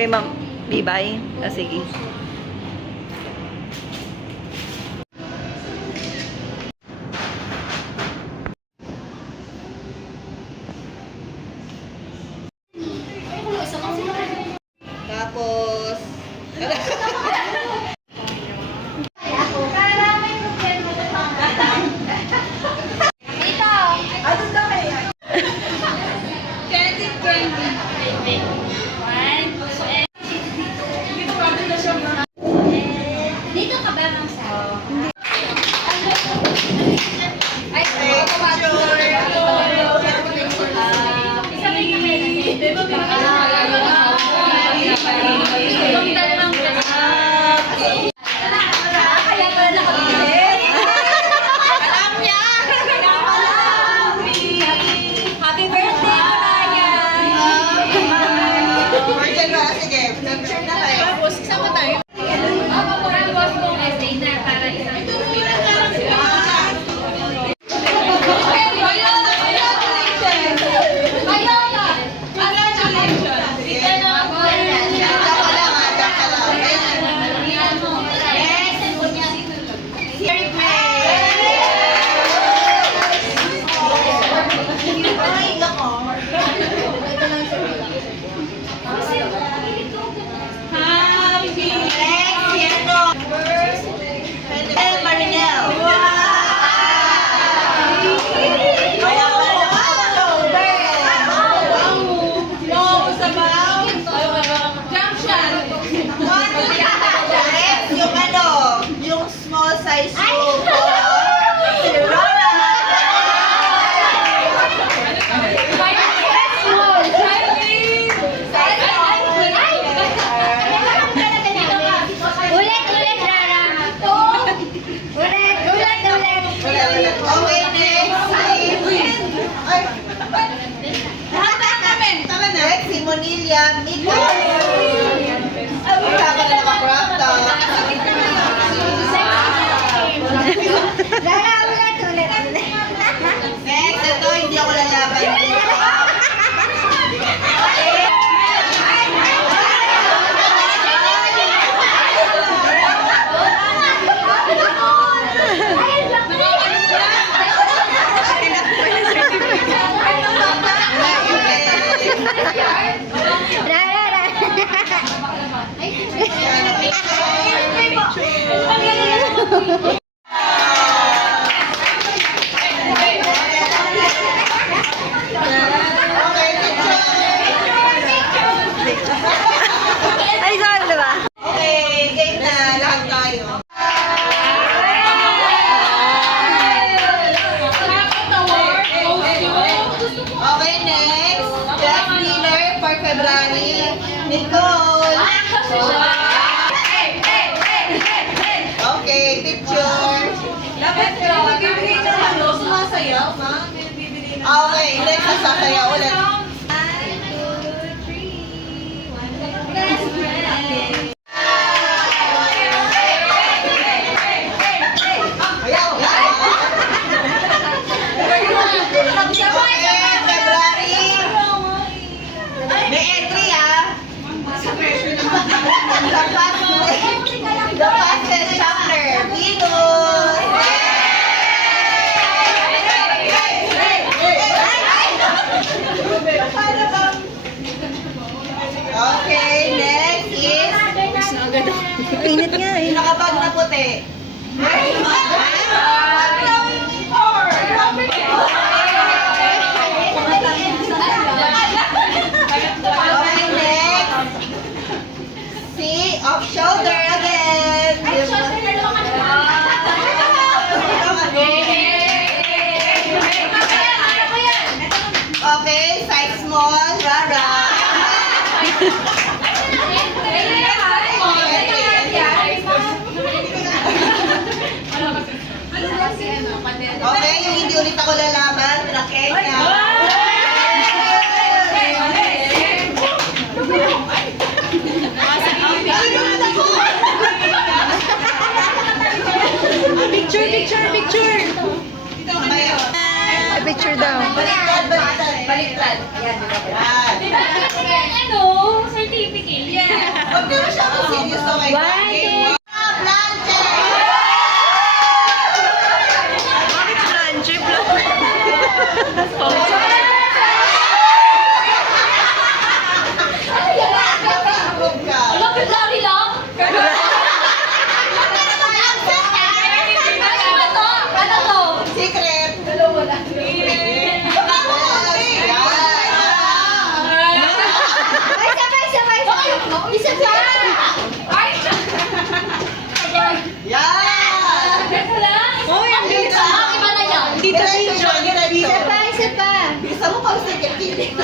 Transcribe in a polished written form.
Kay Ma'am Bibay. Sige. Tapos, Dito ka ba, Ma'am Sal? Ay, happy birthday, Mariah! sige, picture na kayo. Tapos, isama tayo. Yung small size roll ko. Okay, next, si Monilia Mika. Wala ka na naka-crop top. Next, ito, hindi ako lalaban. Ay, saan, diba? Okay, game na. Lahat tayo. Okay, next. Best winner for February. Nicole. Okay, picture. Okay, next sasayaw ulit. May entry The fastest chapter. Venus. Okay, next is Init nga eh. nakabag na puti. Okay, next. See, off shoulder again. Okay, size small, Rara. Okay, yung hindi ulit ako lalaman, Raquel niya. Picture, picture, picture. Mamaya. Picture daw. Baliktad, baliktad. Baliktad. Yan, di ba? Yan. Ano? Certificate. Yeah. Huwag na masyadong serious na kayo. One, Plancha! Bakit planche? Huwag ka. Lapit lari lang. Ano to? Secret. Dalawa lang. Baka mo, ate. Ay, sabay. Isa pa. Ay, Yan! Ganito lang. Oh, yung bilis. Iba na yan. Diretso siya, diretso. Isa pa. Bisa mo pang secret.